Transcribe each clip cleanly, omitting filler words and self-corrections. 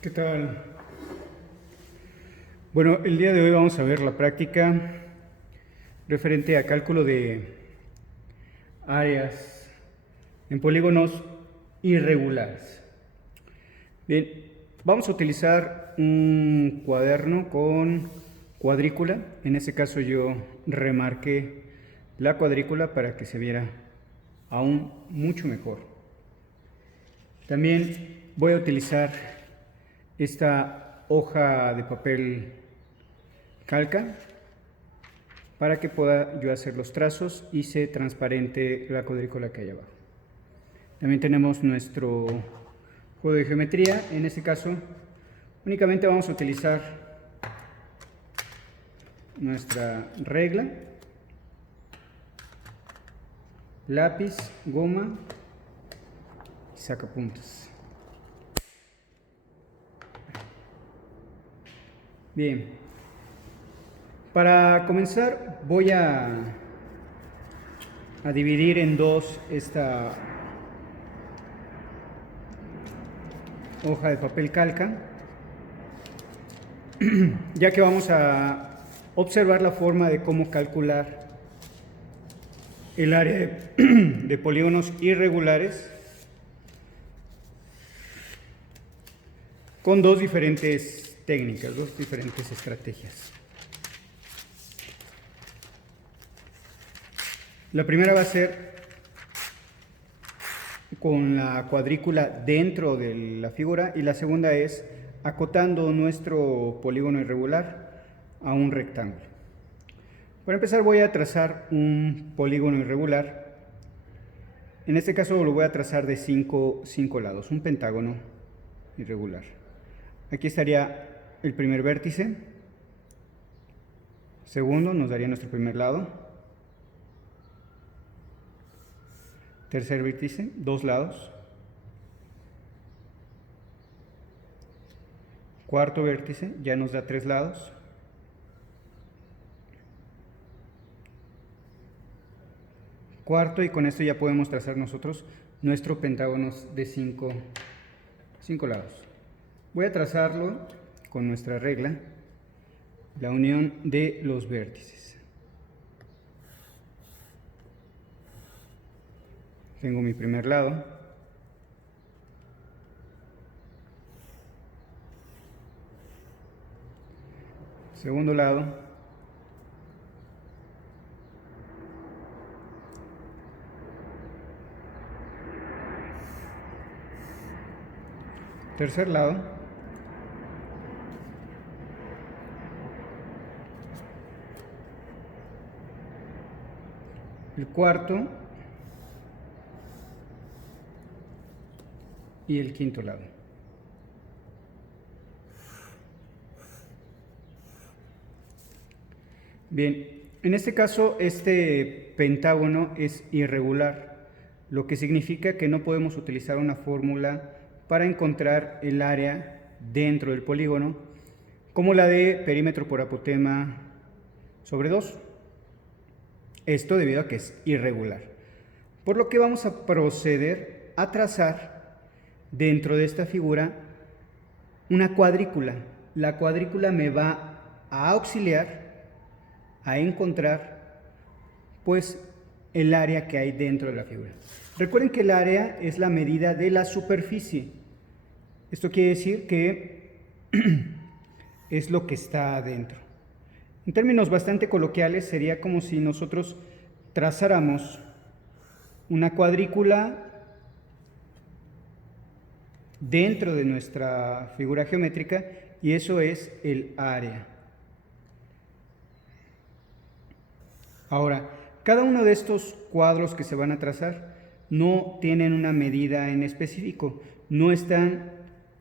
¿Qué tal? Bueno, el día de hoy vamos a ver la práctica referente a cálculo de áreas en polígonos irregulares. Bien, vamos a utilizar un cuaderno con cuadrícula. En este caso yo remarqué la cuadrícula para que se viera aún mucho mejor. También voy a utilizar esta hoja de papel calca para que pueda yo hacer los trazos y se transparente la cuadrícula que hay abajo. También tenemos nuestro juego de geometría. En este caso únicamente vamos a utilizar nuestra regla, lápiz, goma y sacapuntas. Bien, para comenzar voy a dividir en dos esta hoja de papel calca, ya que vamos a observar la forma de cómo calcular el área de polígonos irregulares con dos diferentes técnicas, dos diferentes estrategias. La primera va a ser con la cuadrícula dentro de la figura y la segunda es acotando nuestro polígono irregular a un rectángulo. Para empezar voy a trazar un polígono irregular. En este caso lo voy a trazar de 5 lados, un pentágono irregular. Aquí estaría el primer vértice, segundo nos daría nuestro primer lado, tercer vértice, 2 lados, cuarto vértice ya nos da 3 lados, cuarto, y con esto ya podemos trazar nosotros nuestro pentágono de 5 lados. Voy a trazarlo con nuestra regla, la unión de los vértices. Tengo mi primer lado, segundo lado, tercer lado, el cuarto y el quinto lado. Bien, en este caso este pentágono es irregular, lo que significa que no podemos utilizar una fórmula para encontrar el área dentro del polígono, como la de perímetro por apotema sobre 2. Esto debido a que es irregular. Por lo que vamos a proceder a trazar dentro de esta figura una cuadrícula. La cuadrícula me va a auxiliar a encontrar pues el área que hay dentro de la figura. Recuerden que el área es la medida de la superficie. Esto quiere decir que es lo que está adentro. En términos bastante coloquiales sería como si nosotros trazáramos una cuadrícula dentro de nuestra figura geométrica y eso es el área. Ahora, cada uno de estos cuadros que se van a trazar no tienen una medida en específico, no están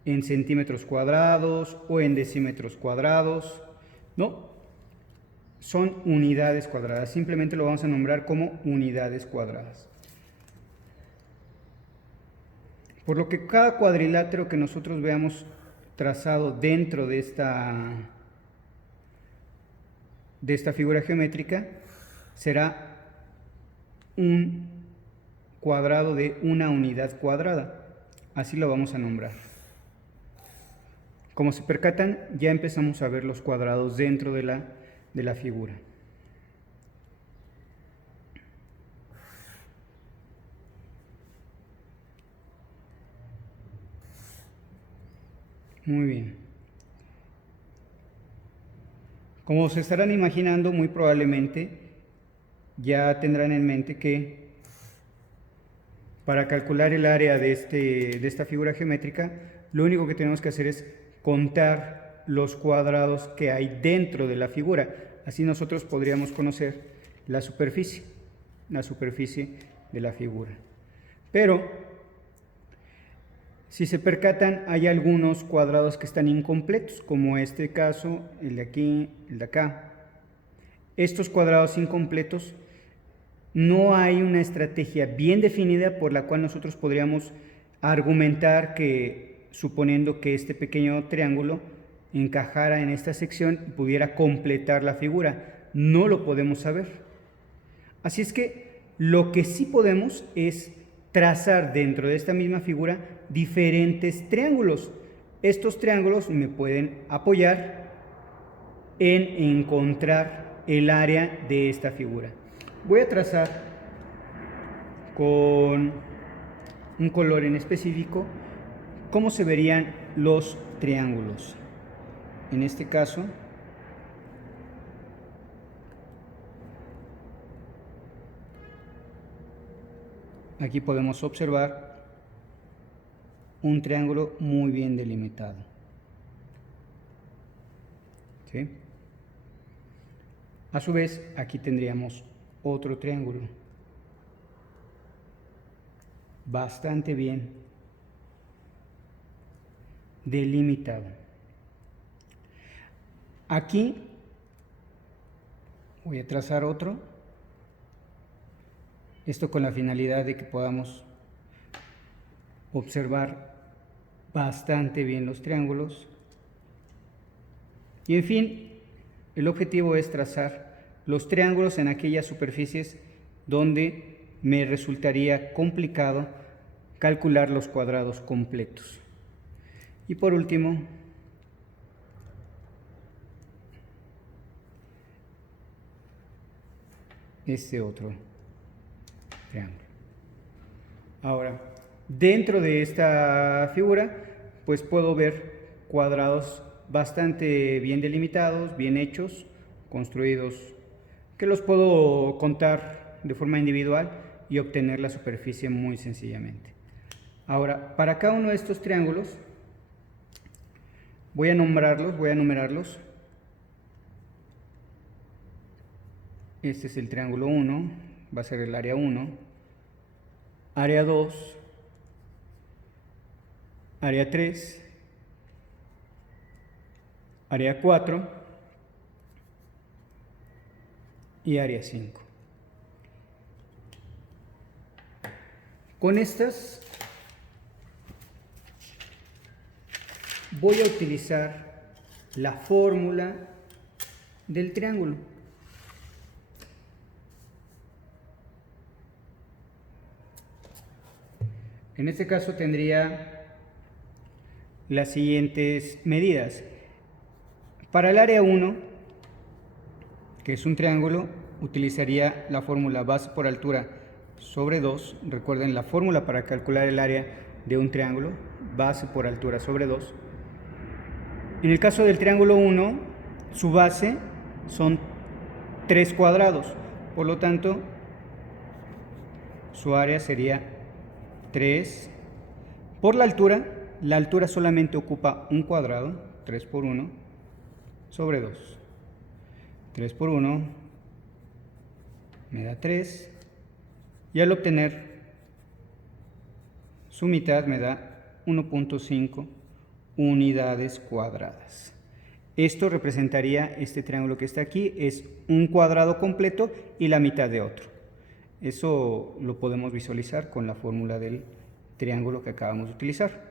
en centímetros cuadrados o en decímetros cuadrados, no, son unidades cuadradas, simplemente lo vamos a nombrar como unidades cuadradas. Por lo que cada cuadrilátero que nosotros veamos trazado dentro de esta figura geométrica será un cuadrado de una unidad cuadrada, así lo vamos a nombrar. Como se percatan, ya empezamos a ver los cuadrados dentro de la figura. Muy bien. Como se estarán imaginando, muy probablemente ya tendrán en mente que para calcular el área de esta figura geométrica, lo único que tenemos que hacer es contar los cuadrados que hay dentro de la figura. Así nosotros podríamos conocer la superficie de la figura. Pero si se percatan, hay algunos cuadrados que están incompletos, como este caso, el de aquí, el de acá. Estos cuadrados incompletos, no hay una estrategia bien definida por la cual nosotros podríamos argumentar que, suponiendo que este pequeño triángulo encajara en esta sección y pudiera completar la figura. No lo podemos saber. Así es que lo que sí podemos es trazar dentro de esta misma figura diferentes triángulos. Estos triángulos me pueden apoyar en encontrar el área de esta figura. Voy a trazar con un color en específico cómo se verían los triángulos. En este caso, aquí podemos observar un triángulo muy bien delimitado. ¿Sí? A su vez, aquí tendríamos otro triángulo bastante bien delimitado. Aquí voy a trazar otro, esto con la finalidad de que podamos observar bastante bien los triángulos. Y en fin, el objetivo es trazar los triángulos en aquellas superficies donde me resultaría complicado calcular los cuadrados completos. Y por último, este otro triángulo. Ahora, dentro de esta figura, pues puedo ver cuadrados bastante bien delimitados, bien hechos, construidos, que los puedo contar de forma individual y obtener la superficie muy sencillamente. Ahora, para cada uno de estos triángulos, voy a numerarlos. Este es el triángulo 1, va a ser el área 1, área 2, área 3, área 4 y área 5. Con estas voy a utilizar la fórmula del triángulo. En este caso tendría las siguientes medidas. Para el área 1, que es un triángulo, utilizaría la fórmula base por altura sobre 2. Recuerden la fórmula para calcular el área de un triángulo, base por altura sobre 2. En el caso del triángulo 1, su base son 3 cuadrados, por lo tanto, su área sería 3. Por la altura solamente ocupa un cuadrado, 3 por 1, sobre 2. 3 por 1 me da 3, y al obtener su mitad me da 1.5 unidades cuadradas. Esto representaría, este triángulo que está aquí, es un cuadrado completo y la mitad de otro. Eso lo podemos visualizar con la fórmula del triángulo que acabamos de utilizar.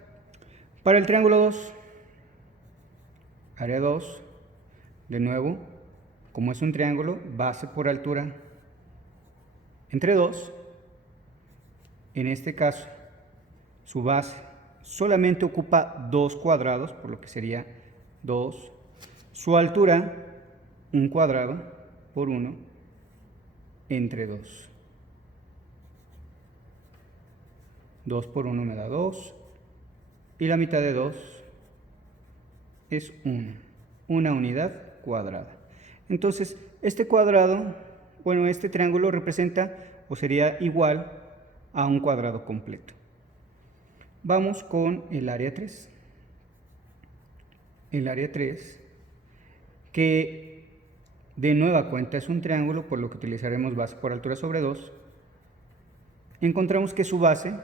Para el triángulo 2, área 2, de nuevo, como es un triángulo, base por altura entre 2, en este caso, su base solamente ocupa 2 cuadrados, por lo que sería 2. Su altura, un cuadrado por 1 entre 2. 2 por 1 me da 2. Y la mitad de 2 es 1. Una unidad cuadrada. Entonces, este cuadrado, bueno, este triángulo representa o sería igual a un cuadrado completo. Vamos con el área 3. El área 3, que de nueva cuenta es un triángulo, por lo que utilizaremos base por altura sobre 2. Encontramos que su base,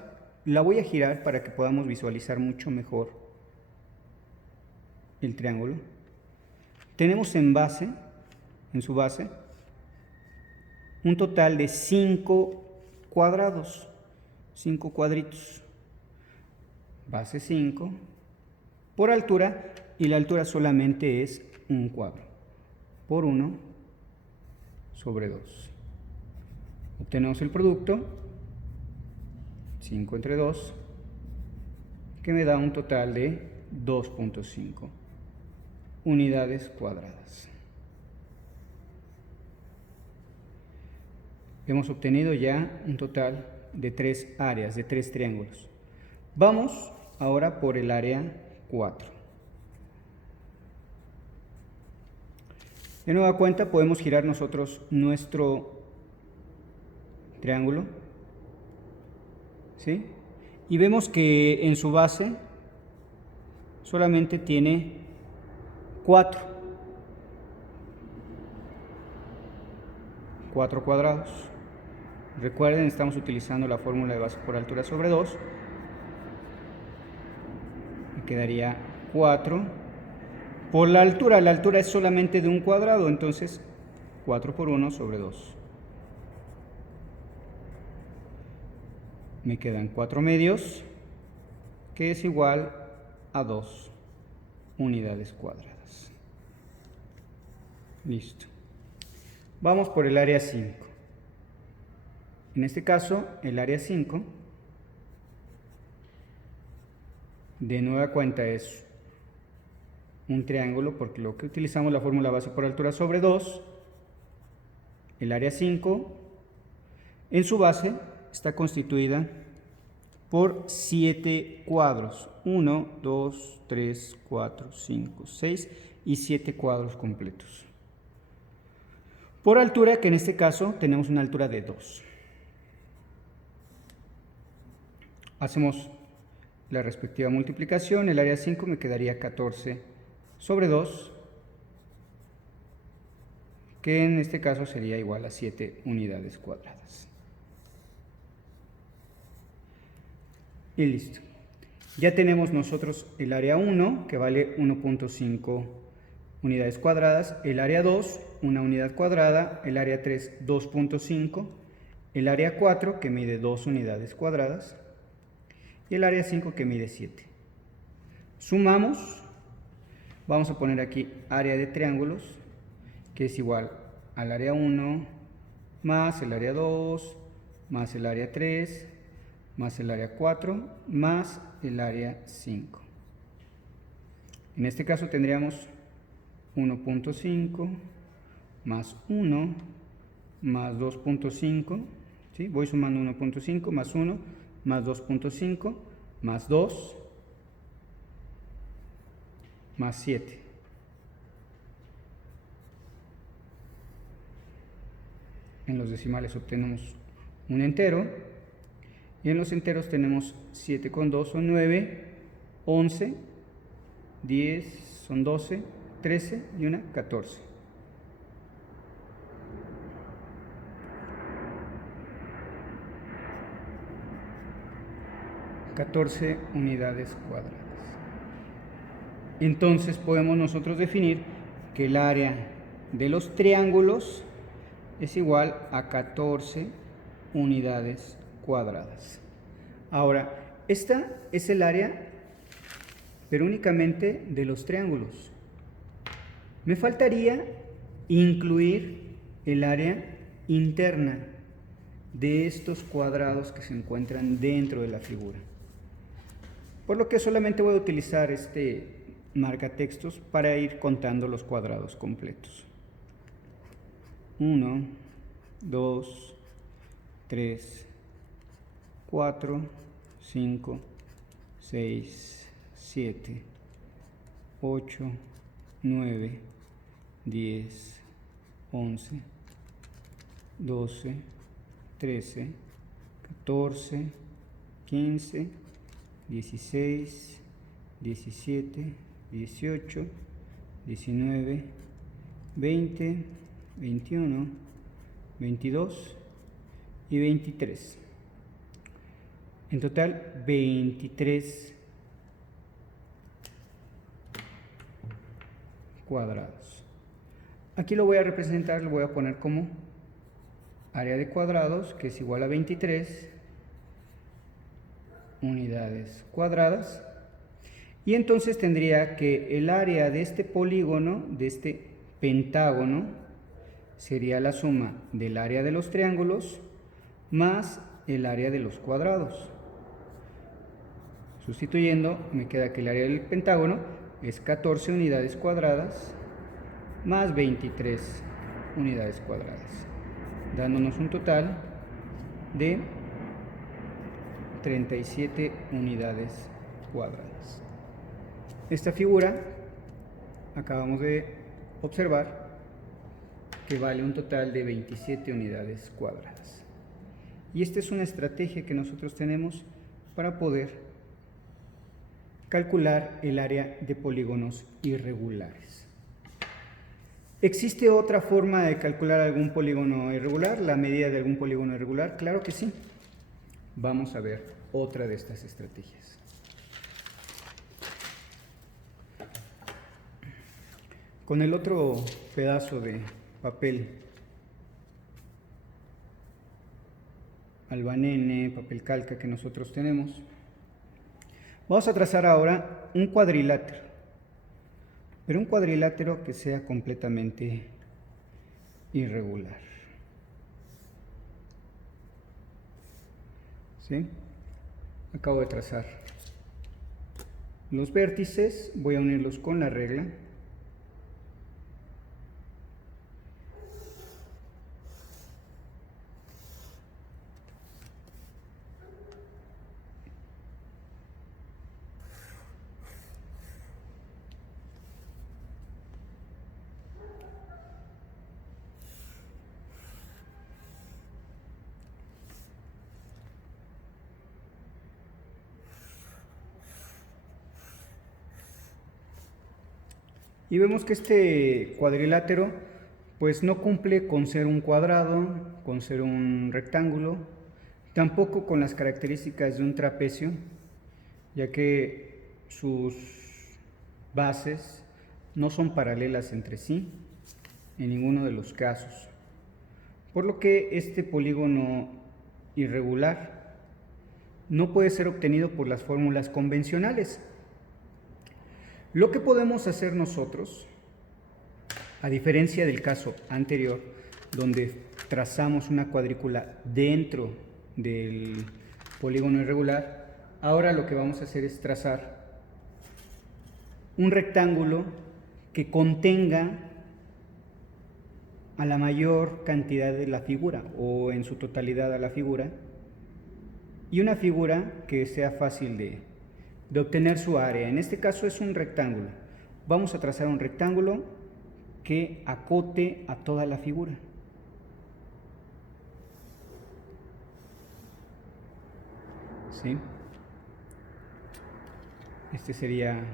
la voy a girar para que podamos visualizar mucho mejor el triángulo. Tenemos en su base, un total de 5 cuadrados, 5 cuadritos. Base 5 por altura, y la altura solamente es un cuadro por 1 sobre 2. Obtenemos el producto, 5 entre 2, que me da un total de 2.5 unidades cuadradas. Hemos obtenido ya un total de 3 áreas, de 3 triángulos. Vamos ahora por el área 4. De nueva cuenta podemos girar nosotros nuestro triángulo, ¿sí? Y vemos que en su base solamente tiene 4 cuadrados. Recuerden, estamos utilizando la fórmula de base por altura sobre 2. Me quedaría 4 por la altura. La altura es solamente de un cuadrado, entonces 4 por 1 sobre 2. Me quedan 4 medios, que es igual a 2 unidades cuadradas. Listo. Vamos por el área 5. En este caso, el área 5, de nueva cuenta es un triángulo, porque lo que utilizamos la fórmula base por altura sobre 2. El área 5, en su base, está constituida por 7 cuadros. 1, 2, 3, 4, 5, 6 y 7 cuadros completos. Por altura, que en este caso tenemos una altura de 2. Hacemos la respectiva multiplicación. El área 5 me quedaría 14 sobre 2, que en este caso sería igual a 7 unidades cuadradas. Y listo. Ya tenemos nosotros el área 1, que vale 1.5 unidades cuadradas, el área 2, 1 unidad cuadrada, el área 3, 2.5, el área 4, que mide 2 unidades cuadradas, y el área 5, que mide 7. Sumamos, vamos a poner aquí área de triángulos, que es igual al área 1, más el área 2, más el área 3, más el área 4, más el área 5. En este caso tendríamos 1.5 más 1 más 2.5, ¿sí? Voy sumando 1.5 más 1 más 2.5 más 2 más 7. En los decimales obtenemos un entero, y en los enteros tenemos 7 con 2 son 9, 11, 10 son 12, 13 y 1, 14. ...14 unidades cuadradas. Entonces podemos nosotros definir que el área de los triángulos es igual a 14 unidades cuadradas. Ahora, esta es el área, pero únicamente de los triángulos. Me faltaría incluir el área interna de estos cuadrados que se encuentran dentro de la figura. Por lo que solamente voy a utilizar este marcatextos para ir contando los cuadrados completos. 1, 2, 3, 4, 5, 6, 7, 8, 9, 10, 11, 12, 13, 14, 15, 16, 17, 18, 19, 20, 21, 22 y 23. En total, 23 cuadrados. Aquí lo voy a representar, lo voy a poner como área de cuadrados, que es igual a 23 unidades cuadradas. Y entonces tendría que el área de este polígono, de este pentágono, sería la suma del área de los triángulos más el área de los cuadrados. Sustituyendo, me queda que el área del pentágono es 14 unidades cuadradas más 23 unidades cuadradas, dándonos un total de 37 unidades cuadradas. Esta figura acabamos de observar que vale un total de 27 unidades cuadradas. Y esta es una estrategia que nosotros tenemos para poder calcular el área de polígonos irregulares. ¿Existe otra forma de calcular algún polígono irregular, la medida de algún polígono irregular? Claro que sí. Vamos a ver otra de estas estrategias. Con el otro pedazo de papel albanene, papel calca que nosotros tenemos, vamos a trazar ahora un cuadrilátero, pero un cuadrilátero que sea completamente irregular. ¿Sí? Acabo de trazar los vértices, voy a unirlos con la regla. Y vemos que este cuadrilátero pues no cumple con ser un cuadrado, con ser un rectángulo, tampoco con las características de un trapecio, ya que sus bases no son paralelas entre sí en ninguno de los casos. Por lo que este polígono irregular no puede ser obtenido por las fórmulas convencionales. Lo que podemos hacer nosotros, a diferencia del caso anterior, donde trazamos una cuadrícula dentro del polígono irregular, ahora lo que vamos a hacer es trazar un rectángulo que contenga a la mayor cantidad de la figura, o en su totalidad a la figura, y una figura que sea fácil de obtener su área. En este caso es un rectángulo. Vamos a trazar un rectángulo que acote a toda la figura. ¿Sí? Este sería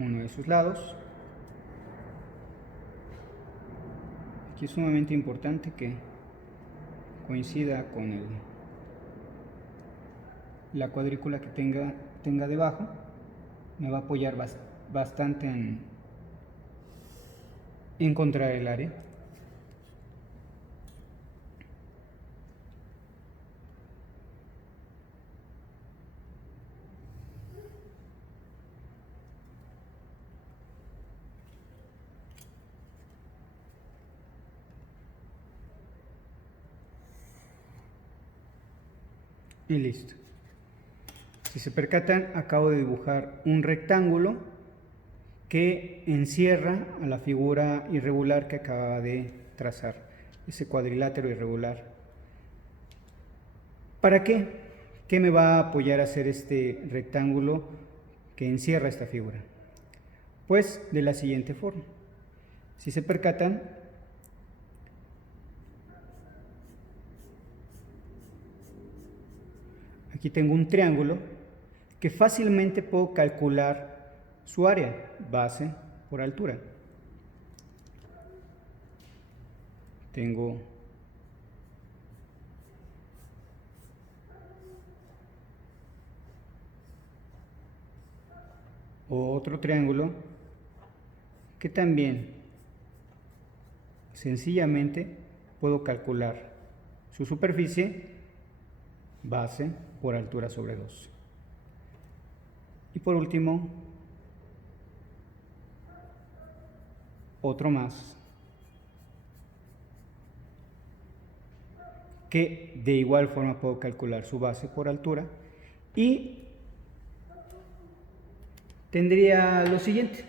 uno de sus lados. Aquí es sumamente importante que coincida con la cuadrícula que tenga debajo. Me va a apoyar bastante en encontrar el área. Y listo. Si se percatan, acabo de dibujar un rectángulo que encierra a la figura irregular que acababa de trazar, ese cuadrilátero irregular. ¿Para qué? ¿Qué me va a apoyar a hacer este rectángulo que encierra esta figura? Pues de la siguiente forma. Si se percatan, aquí tengo un triángulo que fácilmente puedo calcular su área, base por altura. Tengo otro triángulo que también sencillamente puedo calcular su superficie, base por altura sobre 2. Y por último, otro más que de igual forma puedo calcular su base por altura y tendría lo siguiente.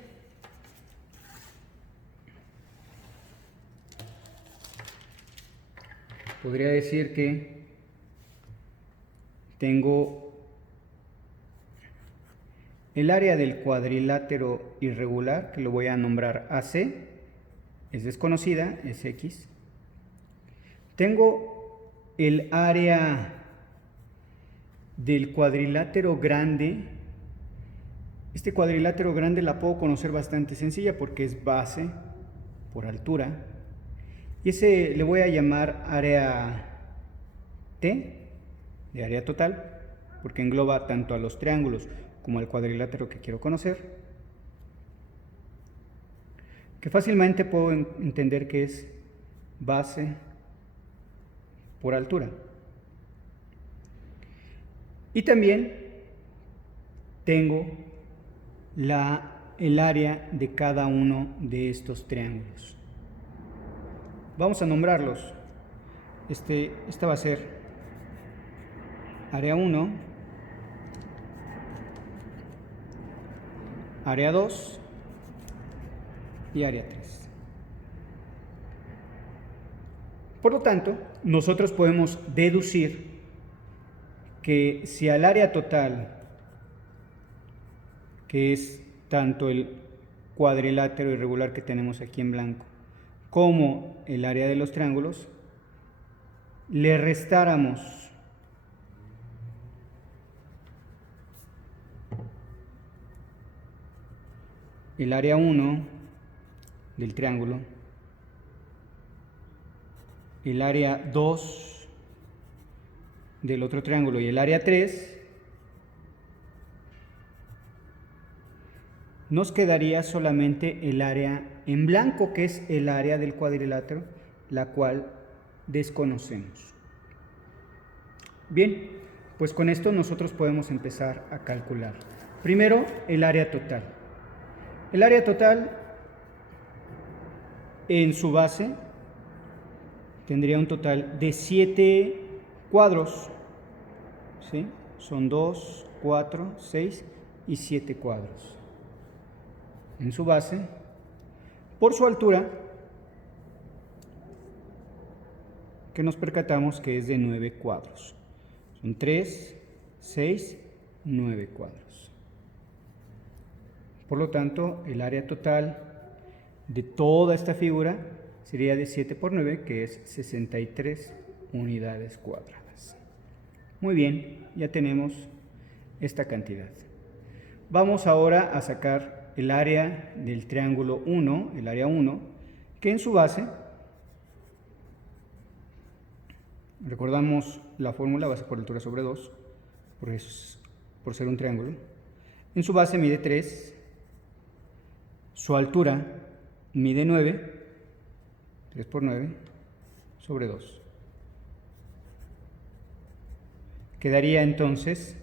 Podría decir que tengo el área del cuadrilátero irregular, que lo voy a nombrar AC, es desconocida, es X. Tengo el área del cuadrilátero grande. Este cuadrilátero grande la puedo conocer bastante sencilla porque es base por altura. Y ese le voy a llamar área T, de área total, porque engloba tanto a los triángulos como al cuadrilátero que quiero conocer, que fácilmente puedo entender que es base por altura. Y también tengo el área de cada uno de estos triángulos. Vamos a nombrarlos. Esta va a ser área 1, área 2 y área 3. Por lo tanto, nosotros podemos deducir que si al área total, que es tanto el cuadrilátero irregular que tenemos aquí en blanco, como el área de los triángulos, le restáramos el área 1 del triángulo, el área 2 del otro triángulo y el área 3, nos quedaría solamente el área en blanco, que es el área del cuadrilátero, la cual desconocemos. Bien, pues con esto nosotros podemos empezar a calcular. Primero, el área total. El área total en su base tendría un total de 7 cuadros, ¿sí? Son 2, 4, 6 y 7 cuadros. En su base, por su altura, que nos percatamos que es de 9 cuadros. Son 3, 6, 9 cuadros. Por lo tanto, el área total de toda esta figura sería de 7 por 9, que es 63 unidades cuadradas. Muy bien, ya tenemos esta cantidad. Vamos ahora a sacar el área del triángulo 1, el área 1, que en su base, recordamos la fórmula, base por altura sobre 2, por ser un triángulo, en su base mide 3, su altura mide 9, 3 por 9, sobre 2. Quedaría entonces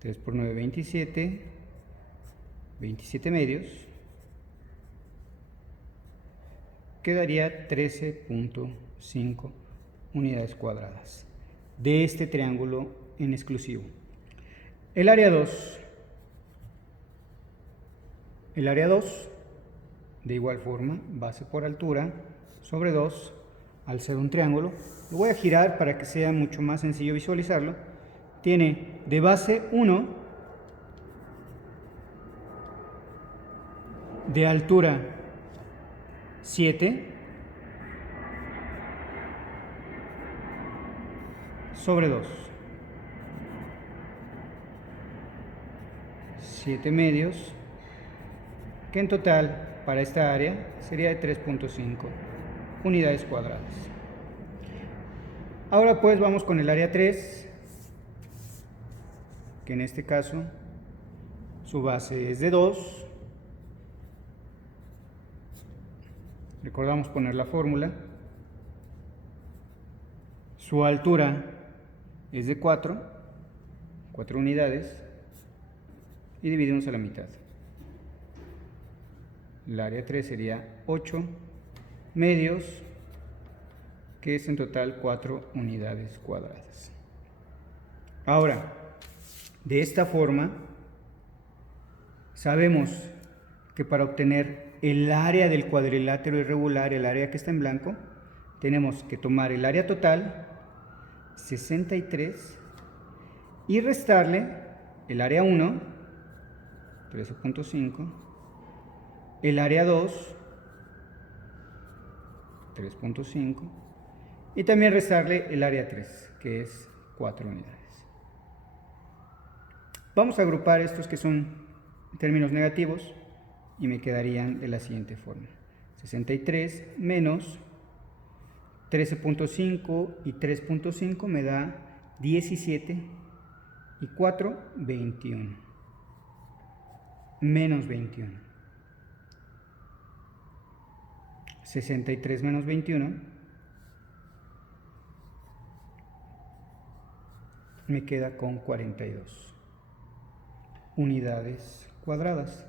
3 por 9, 27, 27 medios, quedaría 13.5 unidades cuadradas de este triángulo en exclusivo. El área 2 el área 2, de igual forma, base por altura sobre 2, al ser un triángulo. Lo voy a girar para que sea mucho más sencillo visualizarlo. Tiene de base 1, de altura 7, sobre 2. 7 medios, que en total para esta área sería de 3.5 unidades cuadradas. Ahora pues vamos con el área 3, que en este caso su base es de 2. Recordamos poner la fórmula. Su altura es de 4 unidades, y dividimos a la mitad. El área 3 sería 8 medios, que es en total 4 unidades cuadradas. Ahora, de esta forma, sabemos que para obtener el área del cuadrilátero irregular, el área que está en blanco, tenemos que tomar el área total, 63, y restarle el área 1, 13.5, el área 2, 3.5, y también restarle el área 3, que es 4 unidades. Vamos a agrupar estos que son términos negativos y me quedarían de la siguiente forma. 63 menos 13.5 y 3.5 me da 17, y 4, 21. Menos 21. 63 menos 21 me queda con 42 unidades cuadradas.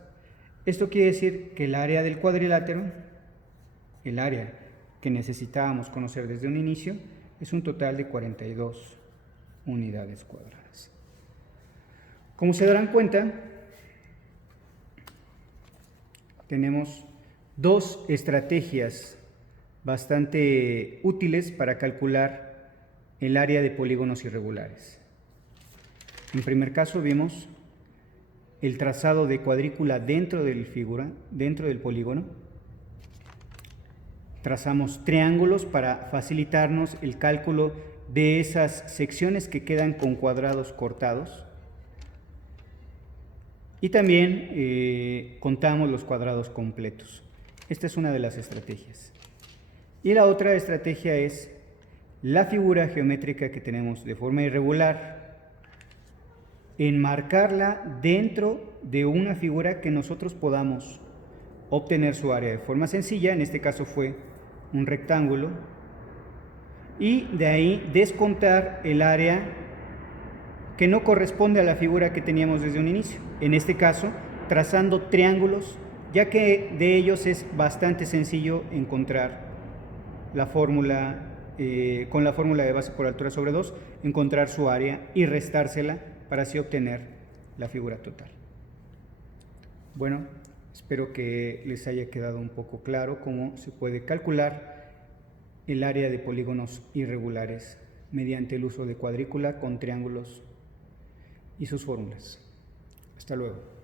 Esto quiere decir que el área del cuadrilátero, el área que necesitábamos conocer desde un inicio, es un total de 42 unidades cuadradas. Como se darán cuenta, tenemos dos estrategias bastante útiles para calcular el área de polígonos irregulares. En primer caso vimos el trazado de cuadrícula dentro del polígono. Trazamos triángulos para facilitarnos el cálculo de esas secciones que quedan con cuadrados cortados. Y también contamos los cuadrados completos. Esta es una de las estrategias. Y la otra estrategia es la figura geométrica que tenemos de forma irregular, enmarcarla dentro de una figura que nosotros podamos obtener su área de forma sencilla. En este caso fue un rectángulo, y de ahí descontar el área que no corresponde a la figura que teníamos desde un inicio. En este caso, trazando triángulos, ya que de ellos es bastante sencillo encontrar la fórmula, con la fórmula de base por altura sobre 2, encontrar su área y restársela para así obtener la figura total. Bueno, espero que les haya quedado un poco claro cómo se puede calcular el área de polígonos irregulares mediante el uso de cuadrícula con triángulos y sus fórmulas. Hasta luego.